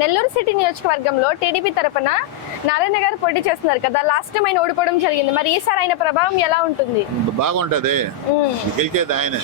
Nellore city నియోజకవర్గంలో TDP తరపున నారాయణ గారు పోటీ చేస్తున్నారు కదా లాస్ట్ టైం ఆయన ఓడిపోవడం జరిగింది. మరి ఈసారి ఆయన ప్రభావం ఎలా ఉంటుంది? బాగుంటది. గెలిచేది ఆయన.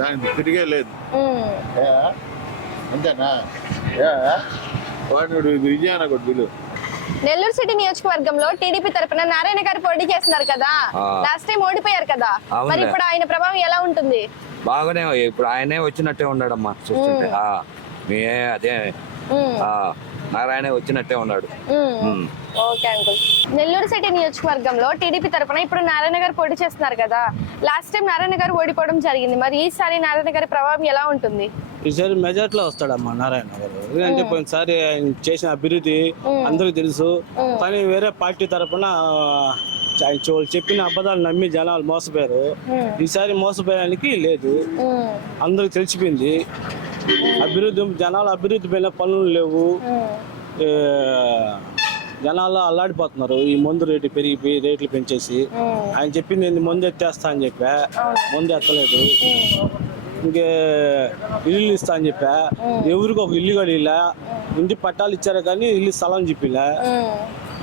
దానికి తిరిగే లేదు? అంతేనా? విజయాన కొట్టు నెల్లూరు సిటీ నియోజకవర్గంలో టీడీపీ తరపున నారాయణ గారు పోటీ చేస్తున్నారు కదా. లాస్ట్ టైం ఓడిపోయారు కదా. మరి ఇప్పుడు ఆయన ప్రభావం ఎలా ఉంటుంది? బాగానే ఇప్పుడు ఆయనే వచ్చినట్టే ఉన్నాడమ్మా. చూస్తుంటే ఆ, మే అదే. నారాయణ వచ్చినట్టే ఉన్నాడు. Okay uncle. నెల్లూరు సిటీ నియోజకవర్గంలో టీడీపీ తరపున ఇప్పుడు నారాయణ గారు పోటీ చేస్తున్నారు కదా. లాస్ట్ టైం నారాయణ గారు ఓడిపోవడం జరిగింది. మరి ఈసారి నారాయణ గారి ప్రభావం ఎలా ఉంటుంది? ఈసారి మెజార్టీలో వస్తాడమ్మా నారాయణ గారు. ఎందుకంటే పోయినసారి ఆయన చేసిన అభివృద్ధి అందరికీ తెలుసు. కానీ వేరే పార్టీ తరపున ఆయన చో- చెప్పిన అబద్ధాలు నమ్మి జనాలు మోసపోయారు. ఈసారి మోసపోయడానికి లేదు. అందరికి తెలిసిపోయింది. అభివృద్ధి జనాలు అభివృద్ధి పైన పనులు లేవు. జనాలు అల్లాడిపోతున్నారు. ఈ మందు రేటు పెరిగిపోయి రేట్లు పెంచేసి. ఆయన చెప్పింది ఏంది? మందు ఎత్తేస్తా అని చెప్పా. మందు ఎత్తలేదు. ఇంకే ఇల్లు ఇస్తా అని చెప్పా. ఎవరికి ఒక ఇల్లు కూడా ఇలా ఇంటి పట్టాలు ఇచ్చారు కానీ ఇల్లు స్థలం చెప్పిలా.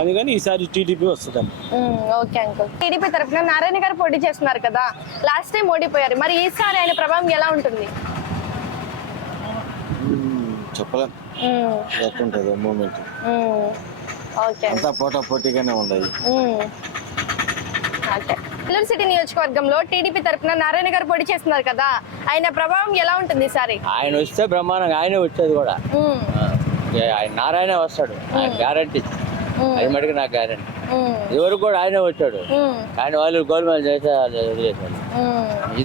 అందుకని ఈసారి టీడీపీ వస్తుందండి మ్మ్, ఓకే అంకుల్. టీడీపీ తరఫున నారాయణ గారు పోటీ చేస్తున్నారు కదా. లాస్ట్ టైం ఓడిపోయారు. మరి ఈసారి ఆయన ప్రభావం ఎలా ఉంటుంది? చెప్పలేం. మ్మ్, ఎట్టుంటుంది మూమెంట్ అంతా పోటా పోటీగానే ఉండదు. నెల్లూరు సిటీ నియోజకవర్గంలో టీడీపీ తరఫున నారాయణ గారు పోటీ చేస్తున్నారు కదా ఆయన ప్రభావం ఎలా ఉంటుంది ఈసారి ఆయన వస్తే బ్రహ్మాండంగా ఆయనే వచ్చేది కూడా. ఆయన నారాయణ వస్తాడు. ఆయన గ్యారంటీ అది మటుకు నాకు గ్యారంటీ ఇదివరకు కూడా ఆయనే వచ్చాడు. కానీ వాళ్ళు గవర్నమెంట్ చేసే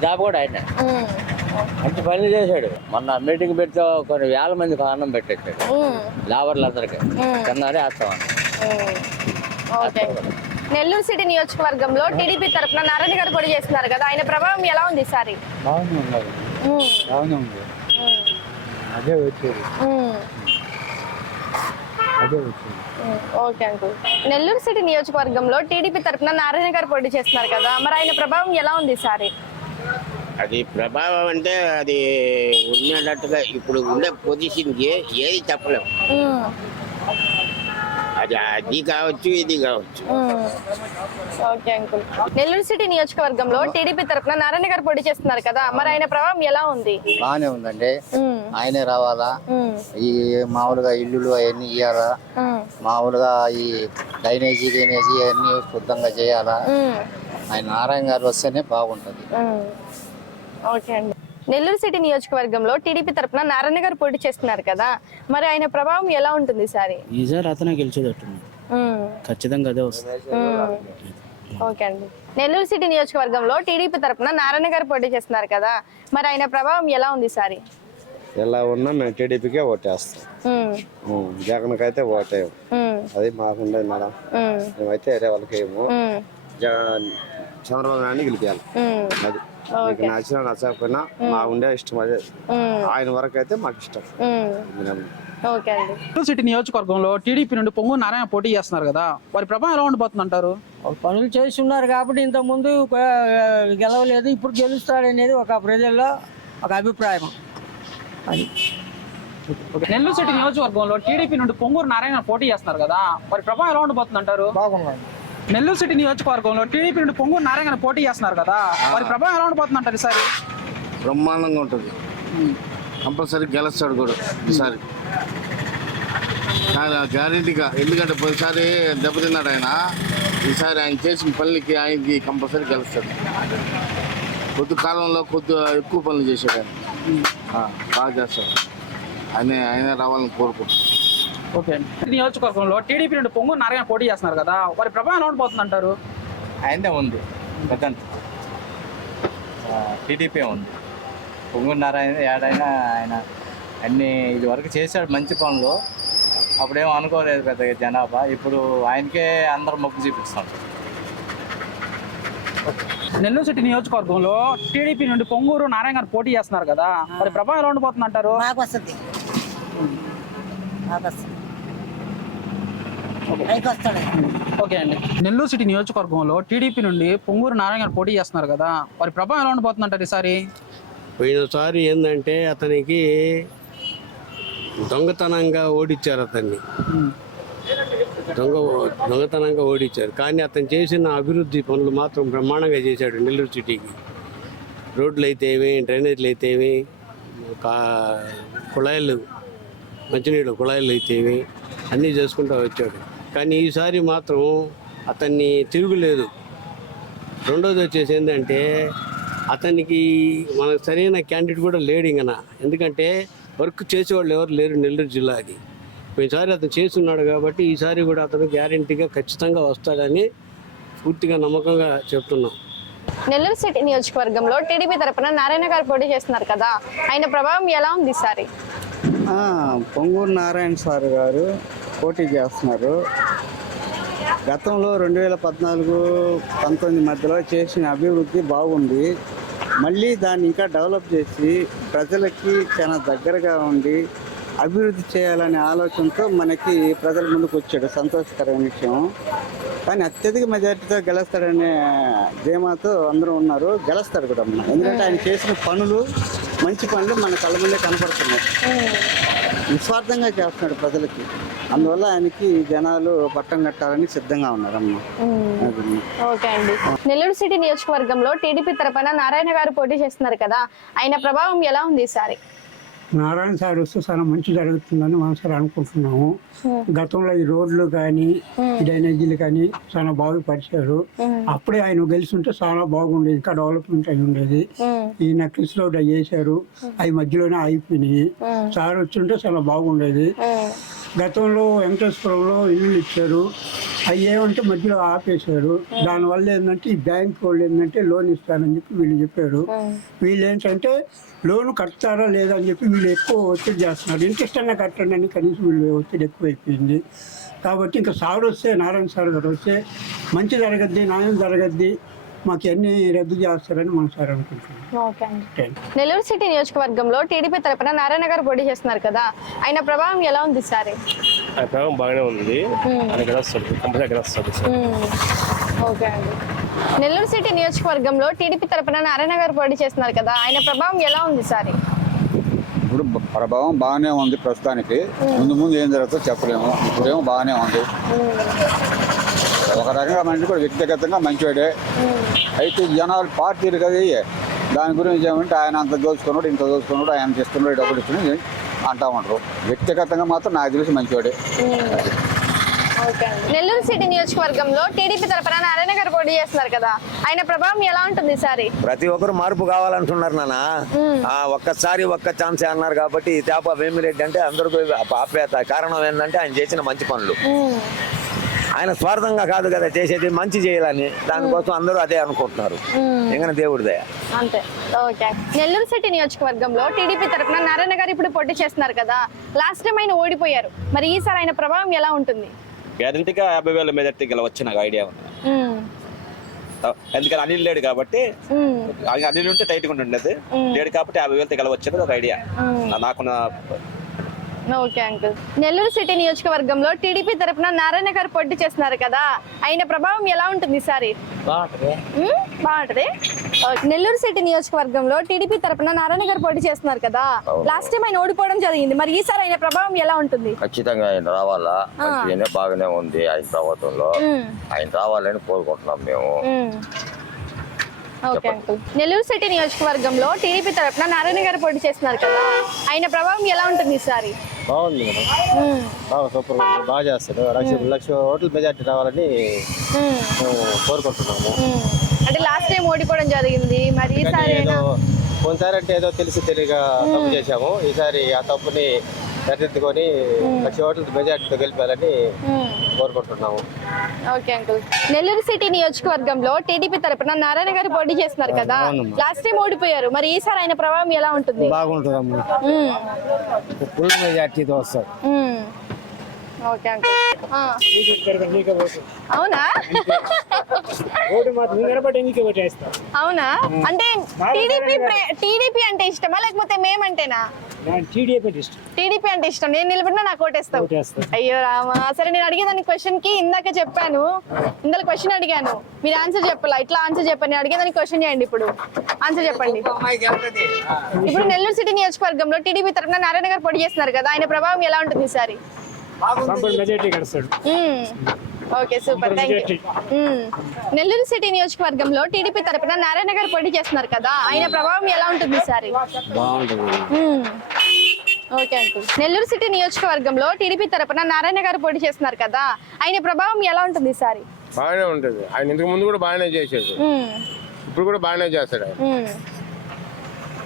దాపు కూడా ఆయన. మంచి పనులు చేశాడు. మొన్న మీటింగ్ పెడితే కొన్ని వేల మందికి అన్నం పెట్టేశాడు. లేబర్లందరికీ తిన్నారే వేస్తామని. ఓకే. నెల్లూరు సిటీ నియోజకవర్గంలో టీడీపీ తరఫున నారాయణ గారు పోటీ చేస్తున్నారు కదా ఆయన ప్రభావం ఎలా ఉంది ఈసారి. అదే వచ్చేది. Okay uncle. నెల్లూరు సిటీ నియోజకవర్గంలో టీడీపీ తరఫున నారాయణ గారు పోటీ చేస్తున్నారు కదా మరి ఆయన ప్రభావం ఎలా ఉంది ఈసారి అది ప్రభావం అంటే అది ఉండేటట్టుగా ఇప్పుడు ఉండే పొజిషన్కి ఏది చెప్పలేం మ్మ్. అది అది కావచ్చు ఇది కావచ్చు మ్మ్. ఓకే అంకుల్ నెల్లూరు సిటీ నియోజకవర్గంలో టీడీపీ తరఫున నారాయణ గారు పోటీ చేస్తున్నారు కదా మరి ఆయన ప్రభావం ఎలా ఉంది బాగానే ఉందండి. ఆయనే రావాలా. ఈ మామూలుగా ఇల్లులు అవన్నీ ఇయ్యాలా మ్మ్. మామూలుగా ఈ డ్రైనేజీ గినేజీ అవన్నీ శుద్ధంగా చేయాలా. ఆయన నారాయణ గారు వస్తేనే బాగుంటుంది. ఓకే అండి. నెల్లూరు సిటీ నియోజకవర్గంలో టీడీపీ తరఫున నారాయణ గారు పోటీ చేస్తున్నారు కదా మరి ఆయన ప్రభావం ఎలా ఉంటుంది ఈసారి ఈసారి అతనే గెలిచేటట్టుంది. మ్మ్. ఖచ్చితంగా అదే వస్తుంది. మ్మ్. ఓకే అండి. నెల్లూరు సిటీ నియోజకవర్గంలో టీడీపీ తరపున నారాయణ గారు పోటీ చేస్తున్నారు కదా మరి ఆయన ప్రభావం ఎలా ఉంది ఈసారి ఎలా ఉన్నా మేము టీడీపీకే ఓటేస్తాం. జగన్కి అయితే ఓటేయం. అది మాకుండదు మేడం మ్మ్. మేమైతే వేరే వాళ్ళకి ఏమో చంద్రబాబు నాయుడు గెలిపించాలి మ్మ్. అది. మీకు నచ్చినా నచ్చకపోయినా మా ఉండే ఇష్టం అదే. ఆయన వరకు అయితే మాకు ఇష్టం. ఓకే అండి. సిటీ నియోజకవర్గంలో టీడీపీ నుండి పొంగు నారాయణ పోటీ చేస్తున్నారు కదా వారి ప్రభావం ఎలా ఉండబోతుంది అంటారు పనులు చేస్తున్నారు కాబట్టి ఇంతకుముందు ఆ, గెలవలేదు ఇప్పుడు గెలుస్తాడనేది ఒక ప్రజల్లో ఒక అభిప్రాయం. అది. నెల్లూరు సిటీ నియోజకవర్గంలో టీడీపీ నుండి పొంగూరు నారాయణ పోటీ చేస్తున్నారు కదా వారి ప్రభావం ఎలా ఉండబోతుంది అంటారు నెల్లూరు సిటీ నియోజకవర్గంలో టీడీపీ నుండి పొంగూరు నారాయణ పోటీ చేస్తున్నారు కదా. వారి ప్రభావం ఎలా ఉండబోతుంది అంటారు ఈసారి? బ్రహ్మాండంగా ఉంటుంది. కంపల్సరీ గెలుస్తాడు కూడా ఈసారి. గ్యారెంటీగా ఎందుకంటే పోయినసారి దెబ్బతిన్నాడు ఆయన. ఈసారి ఆయన చేసిన పనులకి ఆయనకి కంపల్సరీ గెలుస్తాడు. కొద్ది కాలంలో కొద్ది ఎక్కువ పనులు చేశాడు ఆయన. బాగా చేస్తాడు. ఆయన ఆయన రావాలని కోరుకుంటున్నాను. ఓకే అండి. నియోజకవర్గంలో టీడీపీ నుండి పొంగూరు నారాయణ పోటీ చేస్తున్నారు కదా వారి ప్రభావం ఎలా ఉండబోతుంది అంటారు ఆయనే ఉంది ప్రజెంట్. టీడీపీ ఉంది. పొంగూరు నారాయణ ఏడైనా ఆయన అన్ని ఇది వరకు చేశాడు మంచి పనులు. అప్పుడేం అనుకోలేదు పెద్దగా జనాభా. ఇప్పుడు ఆయనకే అందరు మొగ్గు చూపిస్తాం. నెల్లూరు సిటీ నియోజకవర్గంలో టీడీపీ నుండి పొంగూరు నారాయణ గారు పోటీ చేస్తున్నారు కదా వారి ప్రభావం ఎలా ఉండబోతుంది అంటారు మాకు వస్తుంది. మాకు వస్తుంది. ఓకే అండి. నెల్లూరు సిటీ నియోజకవర్గంలో టీడీపీ నుండి పొంగూరు నారాయణ గారు పోటీ చేస్తున్నారు కదా. వారి ప్రభావం ఎలా ఉండబోతుంది అంటారు ఈసారి? పోయినసారి ఏంటంటే అతనికి దొంగతనంగా ఓడించారు అతన్ని. దొంగ దొంగతనంగా ఓడించారు కానీ అతను చేసిన అభివృద్ధి పనులు మాత్రం బ్రహ్మాండంగా చేశాడు నెల్లూరు సిటీకి. రోడ్లు అయితేవి డ్రైనేజీలు అయితేవి కా కుళాయిలు మంచినీళ్ళు కుళాయిలు అయితేవి అన్నీ చేసుకుంటూ వచ్చాడు. కానీ ఈసారి మాత్రం అతన్ని తిరుగులేదు. రెండోది వచ్చేసి ఏంటంటే అతనికి మనకు సరైన క్యాండిడేట్ కూడా లేడు ఇంకన ఎందుకంటే వర్క్ చేసేవాళ్ళు ఎవరు లేరు నెల్లూరు జిల్లాకి. ఈసారి అతను చేస్తున్నాడు కాబట్టి ఈసారి కూడా అతను గ్యారంటీగా ఖచ్చితంగా వస్తాడని పూర్తిగా నమ్మకంగా చెప్తున్నాం. నెల్లూరు సిటీ నియోజకవర్గంలో టీడీపీ తరపున నారాయణ గారు పోటీ చేస్తున్నారు కదా. ఆయన ప్రభావం ఎలా ఉంది ఈసారి? ఆ, పొంగూరు నారాయణ సార్ గారు పోటీ చేస్తున్నారు. గతంలో రెండు వేల పద్నాలుగు పంతొమ్మిది మధ్యలో చేసిన అభివృద్ధి బాగుంది. మళ్ళీ దాన్ని ఇంకా డెవలప్ చేసి ప్రజలకి చాలా దగ్గరగా ఉండి అభివృద్ధి చేయాలనే ఆలోచనతో మనకి ప్రజల ముందుకు వచ్చాడు. సంతోషకరమైన విషయం. కానీ అత్యధిక మెజార్టీతో గెలుస్తాడనే ధీమాతో అందరూ ఉన్నారు. గెలుస్తాడు కూడా అన్న. ఎందుకంటే ఆయన చేసిన పనులు మంచి పనులు మన కళ్ళ ముందే కనపడుతున్నాయి. నిస్వార్థంగా చేస్తున్నాడు ప్రజలకి. అందువల్ల ఆయనకి జనాలు పట్టం కట్టాలని సిద్ధంగా ఉన్నారమ్మ. ఓకే అండి. నెల్లూరు సిటీ నియోజకవర్గంలో టీడీపీ తరపున నారాయణ గారు పోటీ చేస్తున్నారు కదా. ఆయన ప్రభావం ఎలా ఉంది ఈసారి? నారాయణ సార్ వస్తే చాలా మంచి జరుగుతుందని మనం సార్ అనుకుంటున్నాము. గతంలో ఈ రోడ్లు కానీ డ్రైనేజీలు కానీ చాలా బాగుపరిచారు అప్పుడే ఆయన గెలుస్తుంటే చాలా బాగుండేది. ఇంకా డెవలప్మెంట్ అయి ఉండేది. ఈ నెక్లెస్ రోడ్ వేశారు అవి మధ్యలోనే అయిపోయినాయి. సార్ వచ్చుంటే చాలా బాగుండేది. గతంలో వెంకటేశ్వరంలో ఇల్లు ఇచ్చారు. అవి ఏమంటే మధ్యలో ఆపేశారు. దానివల్ల ఏంటంటే ఈ బ్యాంక్ వాళ్ళు ఏంటంటే లోన్ ఇస్తారని చెప్పి వీళ్ళు చెప్పారు. వీళ్ళు ఏంటంటే లోన్ కడతారా లేదా అని చెప్పి వీళ్ళు ఎక్కువ ఒత్తిడి చేస్తున్నారు. ఇంట్రెస్ట్ అన్నా కట్టండి అని కనీసం వీళ్ళు ఒత్తిడి ఎక్కువైపోయింది. కాబట్టి ఇంకా సార్ వస్తే నారాయణ సార్ గారు వస్తే మంచి జరగద్ది న్యాయం జరగద్ది మాకు అన్ని రద్దు చేస్తారని మనం సార్ అనుకుంటున్నాం నెల్లూరు సిటీ నియోజకవర్గంలో టీడీపీ తరపున నారాయణ గారు పోటీ చేస్తున్నారు కదా ఆయన ప్రభావం ఎలా ఉంది ఈసారి ఆ ప్రభావం బాగానే ఉంది. కంపల్సరీ గెలుస్తాడు ఓకే అండి. నెల్లూరు సిటీ నియోజకవర్గంలో టీడీపీ తరపున నారాయణ గారు పోటీ చేస్తున్నారు కదా ఆయన ప్రభావం ఎలా ఉంది ఈసారి ఇప్పుడు ప్రభావం బాగానే ఉంది ప్రస్తుతానికి. ముందు ముందు ఏం జరుగుతుందో చెప్పలేము. ఇప్పుడేమో బాగానే ఉంది. ఒక రకంగా మనిషి కూడా వ్యక్తిగతంగా మంచివాడే. అయితే జనాలు పార్టీలు కదా. దాని గురించి ఏమంటే ఆయన అంత దోచుకున్నాడు ఇంత దోచుకున్నాడు ఆయన చేస్తున్నాడు డబ్బులు ఇస్తున్నాడు అంటా ఉంటారు వ్యక్తిగతంగా మాత్రం నాకు తెలిసి మంచివాడే. నెల్లూరు సిటీ నియోజకవర్గంలో టీడీపీ తరపున నారాయణ గారు పోటీ చేస్తున్నారు కదా. ఆయన ప్రభావం ఎలా ఉంటుంది ఈసారి ప్రతి ఒక్కరు మార్పు కావాలంటున్నారు నాన్న. ఆ, ఒక్కసారి ఒక్క ఛాన్స్ అన్నారు కాబట్టి ఈ తేప వేమిరెడ్డి అంటే అందరికీ ఆప్యాయత. కారణం ఏంటంటే ఆయన చేసిన మంచి పనులు. ఆయన స్వార్థంగా కాదు కదా చేసేది మంచి చేయాలని. దానికోసం అందరూ అదే అనుకుంటున్నారు. ఇంకా దేవుడిదే అంతే. ఓకే. నెల్లూరు సిటీ నియోజకవర్గంలో టీడీపీ తరపున నారాయణ గారు ఇప్పుడు పోటీ చేస్తున్నారు కదా. లాస్ట్ టైం ఆయన ఓడిపోయారు. మరి ఈసారి ఆయన ప్రభావం ఎలా ఉంటుంది? గ్యారంటీగా యాభై వేల మెజార్టీ గెలవచ్చు నాకు ఐడియా ఉంది. ఉమ్, ఎందుకని అనిల్ లేడు కాబట్టి అనిల్ ఉంటే టైట్గా ఉంటుండేది. లేడు కాబట్టి యాభై వేలతో గెలవచ్చు అనేది ఒక ఐడియా. నాకున్న ఓకే అంకుల్. నెల్లూరు సిటీ నియోజకవర్గంలో టీడీపీ తరపున నారాయణ గారు పోటీ చేస్తున్నారు కదా ఆయన ప్రభావం ఎలా ఉంటుంది ఈసారి? ఉమ్, బాగుంటది. ఓకే. నెల్లూరు సిటీ నియోజకవర్గంలో టీడీపీ తరపున నారాయణ గారు పోటీ చేస్తున్నారు కదా లాస్ట్ టైం ఆయన ఓడిపోవడం జరిగింది మరి ఈసారి ఆయన ప్రభావం ఎలా ఉంటుంది? ఖచ్చితంగా ఆయన రావాలా? మంచిగానే బాగానే ఉంది ఆయన ప్రభుత్వంలో. ఉమ్, ఆయన రావాలని కోరుకుంటున్నాం మేము. ఉమ్. Okay uncle. నెల్లూరు సిటీ నియోజకవర్గంలో టీడీపీ తరపున నారాయణ గారు పోటీ చేస్తున్నారు కదా ఆయన ప్రభావం ఎలా ఉంటుంది ఈసారి? బాగుంది మేడం. బాగా సూపర్ బాగా చేస్తాడు. లక్ష లక్ష ఓట్ల మెజార్టీ రావాలని కోరుకుంటున్నాము. అంటే లాస్ట్ టైం ఓడిపోవడం జరిగింది. మరి ఈసారి అయినా కొన్నిసారి అంటే ఏదో తెలిసి తెలియక తప్పు చేశాము. ఈసారి ఆ తప్పుని సరిదిద్దుకొని లక్ష ఓట్ల మెజార్టీతో గెలిపాలని. కోరుకుంటున్నాము. Okay uncle. నెల్లూరు సిటీ నియోజకవర్గంలో టీడీపీ తరపున నారాయణ గారు పోటీ చేస్తున్నారు కదా. లాస్ట్ టైం ఓడిపోయారు. మరి ఈసారి ఆయన ప్రభావం ఎలా ఉంటుంది? బాగుంటుందమ్మా. ఉమ్, ఫుల్ మెజార్టీతో వస్తారు. Okay uncle. అవునా? అవునా? అంటే టీడీపీ టీడీపీ అంటే ఇష్టమా లేకపోతే మేమంటేనా? టీడీపీ అంటే ఇష్టం. నేను నిలబడినా నాకు ఓటేస్తావు అయ్యో రామా. సరే నేను అడిగేదాని క్వశ్చన్కి ఇందాక చెప్పాను. ఇందులో క్వశ్చన్ అడిగాను. మీరు ఆన్సర్ చెప్పాలా? ఇట్లా ఆన్సర్ చెప్పండి. నేను అడిగేదానికి క్వశ్చన్ చేయండి ఇప్పుడు. ఆన్సర్ చెప్పండి. ఇప్పుడు నెల్లూరు సిటీ నియోజకవర్గంలో టీడీపీ తరఫున నారాయణ గారు పోటీ చేస్తున్నారు కదా. ఆయన ప్రభావం ఎలా ఉంటుంది ఈసారి? Okay super. Thank you Nellore city నియోజకవర్గంలో టీడీపీ తరపున నారాయణ గారు పోటీ చేస్తున్నారు కదా ఆయన ప్రభావం ఎలా ఉంటుంది ఈసారి? Okay uncle. నెల్లూరు సిటీ నియోజకవర్గంలో టీడీపీ తరపున నారాయణ గారు పోటీ చేస్తున్నారు కదా ఆయన ప్రభావం ఎలా ఉంటుంది ఈసారి? బాగానే ఉంటుంది. ఆయన ఇంతకు ముందు కూడా బాగానే మ్మ్. ఇప్పుడు కూడా బాగానే చేస్తాడు.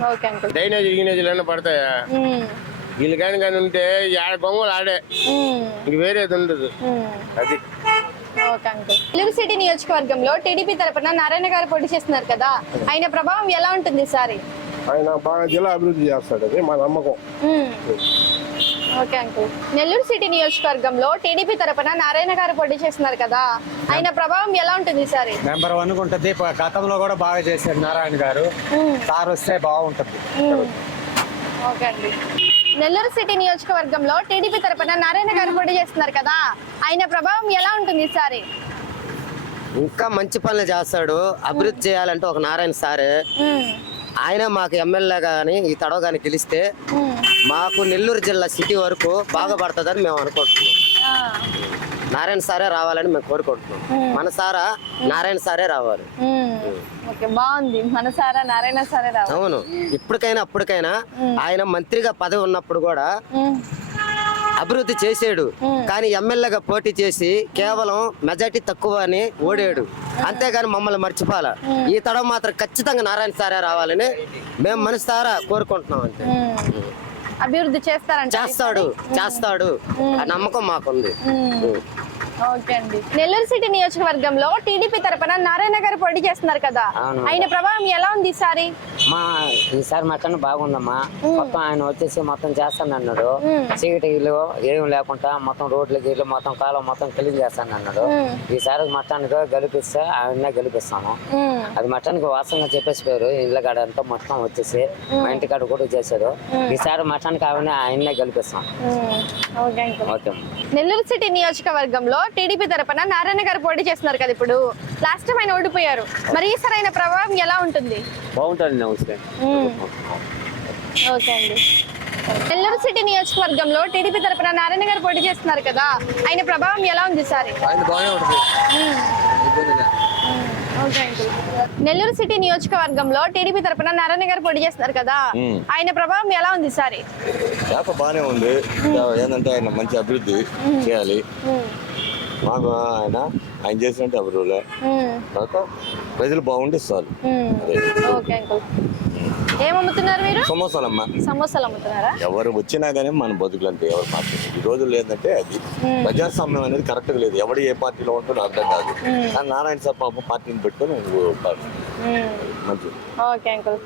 Okay uncle. డ్రైనేజ్ గినేజీలు పడతాయా. వీళ్ళు కానీ కానీ ఉంటే ఆడ బొమ్మలు ఆడే. ఇంక వేరేది ఉండదు. అది. Okay uncle. నెల్లూరు సిటీ నియోజకవర్గంలో టీడీపీ తరపున నారాయణ గారు పోటీ చేస్తున్నారు కదా. ఆయన ప్రభావం ఎలా ఉంటుంది ఈసారి ఆయన బాగా జిల్లా అభివృద్ధి చేస్తాడు అది మా నమ్మకం. మ్మ్. Okay uncle. నెల్లూరు సిటీ నియోజకవర్గంలో టీడీపీ తరపున నారాయణ గారు పోటీ చేస్తున్నారు కదా. ఆయన ప్రభావం ఎలా ఉంటుంది ఈసారి నెంబర్ వన్ ఉంటుంది. గతంలో కూడా బాగా చేశాడు నారాయణ గారు. సార్ వస్తే బాగుంటుంది. ఓకే అండి. నెల్లూరు సిటీ నియోజకవర్గంలో టీడీపీ తరపున నారాయణ గారు పోటీ చేస్తున్నారు కదా ఆయన ప్రభావం ఎలా ఉంటుంది ఈసారి ఇంకా మంచి పనులు చేస్తాడు అభివృద్ధి చేయాలంటే ఒక నారాయణ సారే. ఆయన మాకు ఎమ్మెల్యే కానీ ఈ తడవ కానీ గెలిస్తే. మాకు నెల్లూరు జిల్లా సిటీ వరకు బాగుపడుతుందని మేము అనుకుంటున్నాం. నారాయణ సారే రావాలని మేము కోరుకుంటున్నాం. మన సారా నారాయణ సారే రావాలి. ఓకే బాగుంది. మనసారా నారాయణ సారే రావు అవును. ఇప్పటికైనా అప్పటికైనా ఆయన మంత్రిగా పదవి ఉన్నప్పుడు కూడా. అభివృద్ధి చేసాడు. కానీ ఎమ్మెల్యేగా పోటీ చేసి కేవలం మెజార్టీ తక్కువ అని ఓడాడు. అంతేగాని మమ్మల్ని మర్చిపోవాల? ఈ తడవ మాత్రం ఖచ్చితంగా నారాయణ సారే రావాలని మేము మనసారా కోరుకుంటున్నాం అంతే. అభివృద్ధి చేస్తారంట చేస్తాడు చేస్తాడు. ఆ నమ్మకం మాకుంది. ఓకే అండి. నెల్లూరు సిటీ నియోజకవర్గంలో టీడీపీ తరపున నారాయణ గారు పోటీ చేస్తున్నారు కదా. అవును. ఆయన ప్రభావం ఎలా ఉంది ఈసారి? మా ఈసారి మటన్ బాగుందమ్మా. మొత్తం ఆయన వచ్చేసి మొత్తం చేస్తాను అన్నాడు చీకటిలు ఏం లేకుండా మొత్తం రోడ్లు గీళ్ళు మొత్తం కాలం మొత్తం క్లీన్ చేస్తాను అన్నాడు ఈసారి మటన్ గెలిపిస్తే ఆయన్నే గెలిపిస్తాము. అది మటన్కి వాసనగా చెప్పేసి పోయారు ఇళ్ళ కాడ అంతా మొత్తం వచ్చేసి మా ఇంటి కాడ కూడా చేశారు. ఈసారి మటన్ కావాలని ఆయన్నే గెలిపిస్తాం. మ్మ్. Okay uncle okay Nellore city నియోజకవర్గంలో టీడీపీ తరపున నారాయణ గారు పోటీ చేస్తున్నారు కదా ఇప్పుడు. లాస్ట్ టైం ఆయన ఓడిపోయారు. మరి ఈసారి ఆయన ప్రభావం ఎలా ఉంటుంది? బాగుంటుంది నమస్తే. ఓకే అండి. నెల్లూరు సిటీ నియోజకవర్గంలో టీడీపీ తరపున నారాయణ గారు పోటీ చేస్తున్నారు కదా. ఆయన ప్రభావం ఎలా ఉంది ఈసారి? ఆయన బాగానే ఉంటుంది. ఓకే అంకుల్ నెల్లూరు సిటీ నియోజకవర్గంలో టీడీపీ తరపున నారాయణ గారు పోటీ చేస్తున్నారు కదా. ఆయన ప్రభావం ఎలా ఉంది ఈసారి చేప బాగానే ఉంది. ఏంటంటే ఆయన మంచి అభివృద్ధి చేయాలి. మాకు ఆయన ఆయన చేసినట్టు అభివృద్ధి. ప్రజలు బాగుంటే చాలు. Okay uncle. ఏం అమ్ముతున్నారు మీరు? సమోసాలమ్మా సమోసాలు అమ్ముతున్నారా? ఎవరు వచ్చినా కానీ మన బతుకులు అంటే ఎవరు మాట్లాడారు. ఈ రోజుల్లో ఏంటంటే అది ప్రజాస్వామ్యం అనేది కరెక్ట్ లేదు. ఎవడు ఏ పార్టీలో ఉంటుందో అర్థం కాదు. కానీ నారాయణ సార్ పాపం పార్టీని పెట్టుకొని మంచిది. Okay uncle.